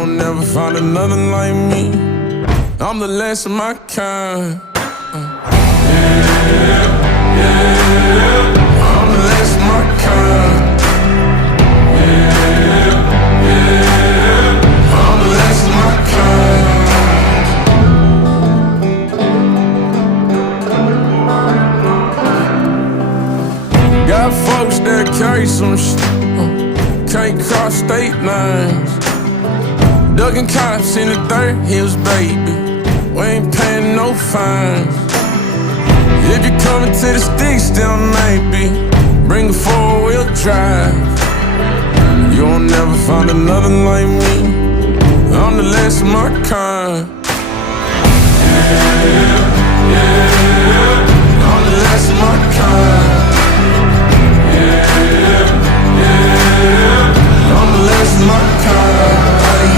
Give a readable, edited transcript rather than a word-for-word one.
You'll never find another like me. I'm the last of my kind. I'm the last of my kind. I'm the last of my kind. Got folks that carry some shit, can't cross state lines. Ducking cops in the dirt hills, baby. We ain't paying no fines. If you're coming to the sticks, then maybe bring a four-wheel drive. You'll never find another like me. I'm the last of my kind. I'm the last of my kind. I'm the last of my kind.